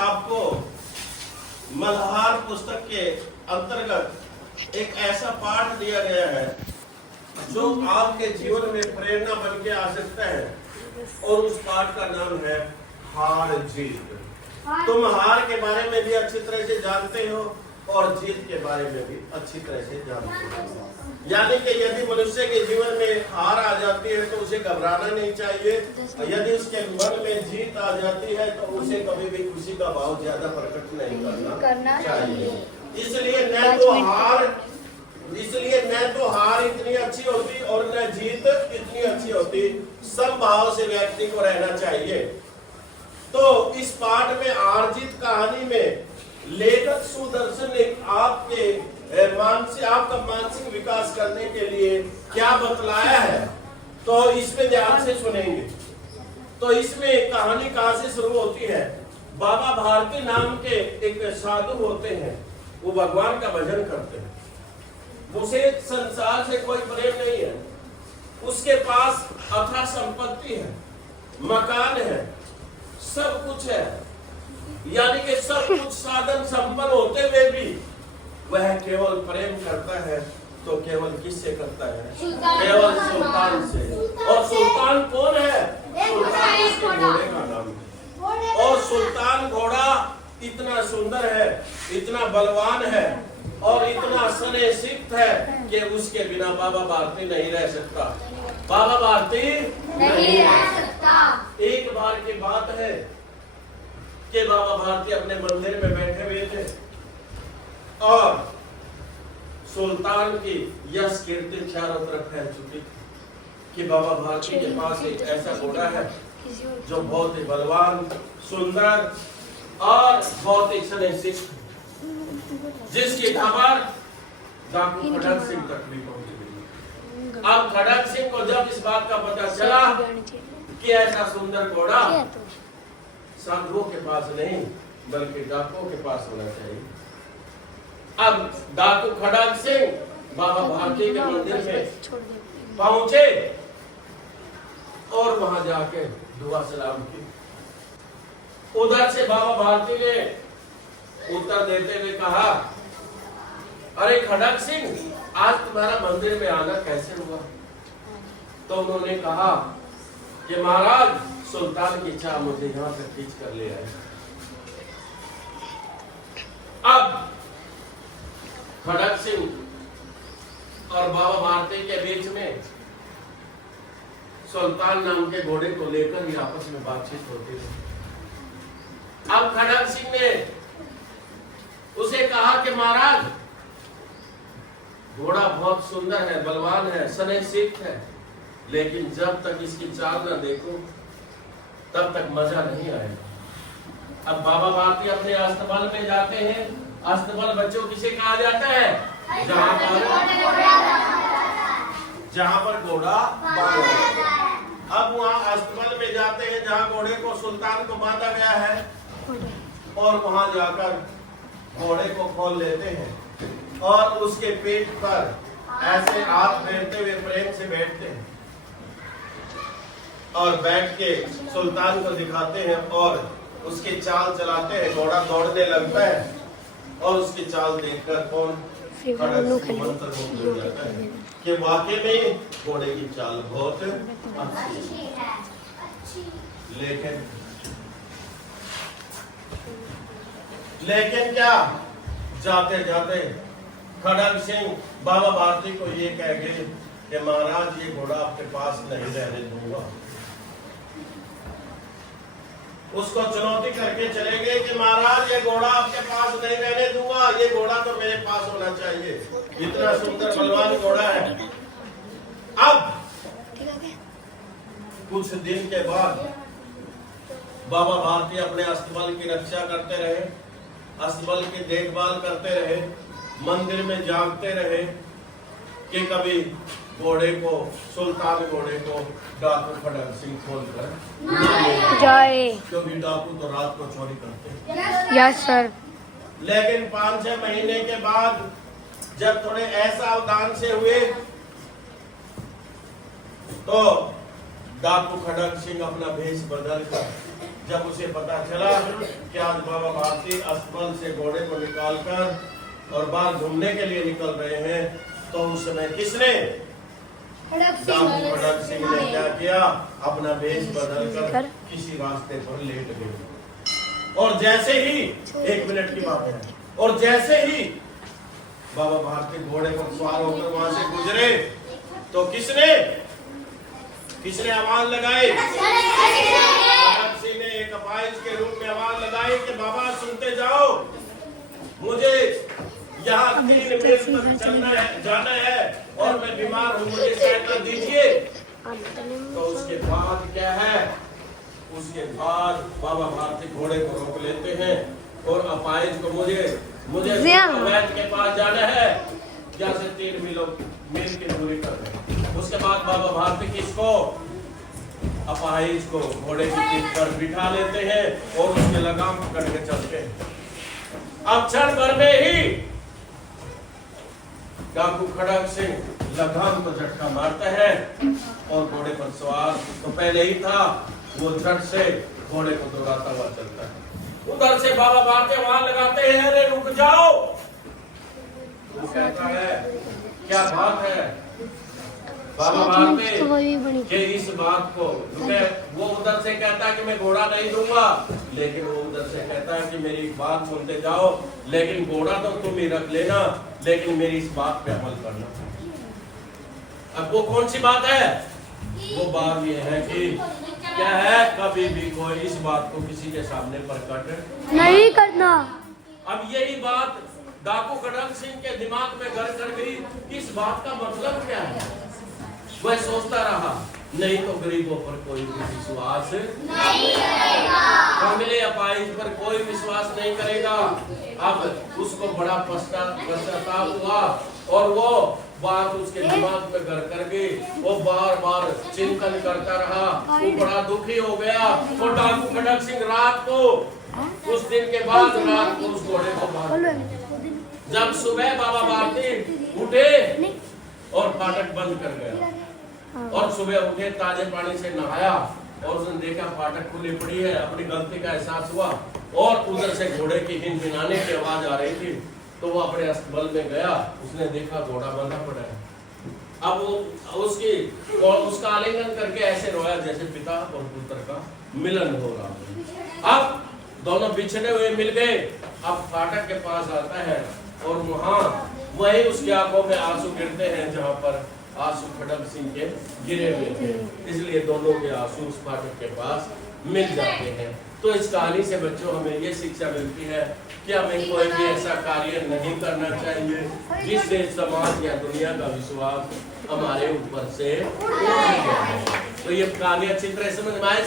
आपको मल्हार पुस्तक के अंतर्गत एक ऐसा पाठ दिया गया है जो आपके जीवन में प्रेरणा बन के आ सकता है, और उस पाठ का नाम है हार जीत। तुम हार के बारे में भी अच्छी तरह से जानते हो और जीत के बारे में भी अच्छी तरह से जानते हो। यानी कि यदि मनुष्य के जीवन में हार आ जाती है तो उसे घबराना नहीं चाहिए, और यदि उसके मन में जीत आ जाती है तो उसे कभी भी खुशी का भाव ज्यादा प्रकट नहीं करना चाहिए। इसलिए न तो हार इतनी अच्छी होती और न जीत इतनी अच्छी होती, समभाव से व्यक्ति को रहना चाहिए। तो इस पाठ में हार जीत कहानी में लेखक सुदर्शन ने आपका मानसिक विकास करने के लिए क्या बतलाया है, तो इसमें ध्यान से सुनेंगे। तो इसमें कहानी कहां से शुरू होती है। बाबा भारती नाम के एक साधु होते हैं, वो भगवान का भजन करते हैं। उसे संसार से कोई प्रेम नहीं है। उसके पास अथाह संपत्ति है, मकान है, सब कुछ है, यानी कि सब कुछ साधन संपन्न होते हुए भी वह केवल प्रेम करता है तो केवल किससे करता है? केवल सुल्तान से। और सुल्तान कौन है? सुल्तान उसके घोड़े का नाम है। और सुल्तान घोड़ा इतना सुंदर है, इतना बलवान है और इतना सनेसिक्त है कि उसके बिना बाबा भारती नहीं रह सकता। बाबा भारती नहीं रह सकता। एक बार की बात है कि बाबा भारती अपने मंदिर में बैठे हुए थे और सुल्तान की यश कीर्ति चारों तरफ फैल चुकी थी कि बाबा भारती के पास एक ऐसा घोड़ा है जो बहुत ही बलवान, सुंदर और बहुत ही सनेसिक्त, जिसकी खबर डाकू खड़क सिंह तक भी पहुंच गई। अब खड़क सिंह को जब इस बात का पता चला कि ऐसा सुंदर घोड़ा साधुओं के पास नहीं बल्कि डाकुओं के पास होना चाहिए। अब डाकू खड़क सिंह बाबा भारती के मंदिर में पहुंचे और वहां जाके दुआ सलाम की। उधर से बाबा भारती ने उत्तर देते हुए कहा, अरे खड़क सिंह, आज तुम्हारा मंदिर में आना कैसे हुआ? तो उन्होंने कहा कि महाराज, सुल्तान की चाह मुझे यहाँ तक खींच कर ले आए। अब खड़क सिंह और बाबा भारती के बीच में सुल्तान नाम के घोड़े को लेकर ही आपस में बातचीत होती रही। अब खड़क सिंह ने उसे कहा कि महाराज, घोड़ा बहुत सुंदर है, बलवान है, सनेसिक्त है, लेकिन जब तक इसकी चाल न देखो तब तक मजा नहीं आएगा। अब बाबा भारती अपने अस्तबल में जाते हैं। अस्तबल बच्चों किसे कहा जाता है? जहां पर घोड़ा बांधा है। अब वहां अस्तबल में जाते हैं जहां घोड़े को, सुल्तान को बांधा गया है, और वहां जाकर घोड़े को खोल लेते हैं और उसके पेट पर ऐसे हाथ फेरते हुए प्रेम से बैठते हैं और बैठ के सुल्तान को दिखाते हैं और उसकी चाल चलाते हैं। घोड़ा दौड़ने लगता है और उसकी चाल देखकर कौन मंत्रमुग्ध हो जाता है कि वाकई में घोड़े की चाल बहुत अच्छी है। लेकिन क्या, जाते जाते खड़क सिंह बाबा भारती को ये कह गए कि महाराज, ये घोड़ा आपके पास नहीं रहने दूंगा। उसको चुनौती करके चले गए कि महाराज, ये घोड़ा आपके पास नहीं रहने दूंगा, ये घोड़ा तो मेरे पास होना चाहिए, इतना सुंदर बलवान घोड़ा है। अब कुछ दिन के बाद बाबा भारती अपने अस्तबल की रक्षा करते रहे, अस्तबल की देखभाल करते रहे, मंदिर में जागते रहे कि कभी घोड़े को, सुल्तान घोड़े को डाकू खड़क सिंह खोल कर जाए, क्योंकि डाकू तो रात को चोरी करते हैं। Yes sir. लेकिन 5-6 महीने के बाद जब थोड़े असावधान से हुए तो डाकू खड़क सिंह अपना भेष बदल कर जब उसे पता चला कि आज बाबा भारती अस्तबल से घोड़े को निकालकर और बाहर घूमने के लिए निकल रहे हैं, तो उस समय किसने, खड़क सिंह ने क्या किया, अपना वेश बदलकर किसी रास्ते पर लेट गए। और जैसे ही, 1 मिनट की बात है, और जैसे ही बाबा भारती घोड़े पर सवार होकर वहां से गुजरे, तो किसने आवाज लगाई, खड़क सिंह ने एक अपाहिज के रूप में आवाज लगाई कि बाबा सुनते जाओ, मुझे यहाँ 3 मील तक जाना है और मैं बीमार हूँ, मुझे सहायता दीजिए। तो उसके बाद क्या है, उसके बाद बाबा भारती घोड़े को रोक लेते हैं और अपाहिज को मुझे वैद्य के पास जाना है, जहाँ से 3 मील की दूरी कर। उसके बाद बाबा भारती किसको, अपाहिज को घोड़े की पीठ पर बिठा लेते हैं और उसके लगाम पकड़ के चलते हैं। अब क्षण भर में ही डाकू खड़क सिंह लगाम को झटका मारता है और घोड़े पर सवार तो पहले ही था, वो झट से घोड़े को दौड़ाता हुआ चलता है। उधर से बाबा भारती वहां लगाते हैं, अरे रुक जाओ। वो कहता है क्या बात है बाबा भारती कि इस बात को, वो उधर से कहता है कि मैं घोड़ा नहीं दूंगा, लेकिन वो उधर से कहता है कि मेरी बात सुनते जाओ, लेकिन घोड़ा तो तुम ही रख लेना, लेकिन मेरी इस बात पे अमल करना। अब वो कौन सी बात है, वो बात ये है कि क्या है, कभी भी कोई इस बात को किसी के सामने प्रकट नहीं करना। अब यही बात डाकू खड़क सिंह के दिमाग में घर कर गई, इस बात का मतलब क्या है। वह सोचता रहा, नहीं तो गरीबों पर कोई भी विश्वास नहीं करेगा, कमले अपाहिज पर कोई विश्वास नहीं करेगा। अब उसको बड़ा पश्चाताप हुआ और वो बात उसके दिमाग में घर कर गई, वो बार बार चिंतन करता रहा, वो बड़ा दुखी हो गया। और डाकू खड़क सिंह रात को, उस दिन के बाद रात को उस घोड़े को बांध, जब सुबह बाबा भारती उठे और फाटक बंद कर गया, और सुबह उठे ताजे पानी से नहाया और उसने देखा फाटक खुली पड़ी है, अपनी गलती का एहसास हुआ और उधर से घोड़े की हिनहिनाने की आवाज आ रही थी, तो वो अपने अस्तबल में गया, उसने देखा घोड़ा बंधा पड़ा है। अब वो उसका आलिंगन करके ऐसे रोया जैसे पिता और पुत्र का मिलन हो रहा है। अब दोनों बिछड़े हुए मिल गए। अब फाटक के पास आता है और वहां वही उसकी आंखों में आंसू गिरते हैं जहां पर आंसू खड़क सिंह के गिरे हुए थे, इसलिए दोनों के आंसू उस फाटक के पास मिल जाते हैं। तो इस कहानी से बच्चों हमें ये शिक्षा मिलती है कि हमें कोई भी ऐसा कार्य नहीं करना चाहिए जिससे समाज या दुनिया का विश्वास हमारे ऊपर से उठ जाए। तो ये कहानी अच्छी तरह समझ में आए।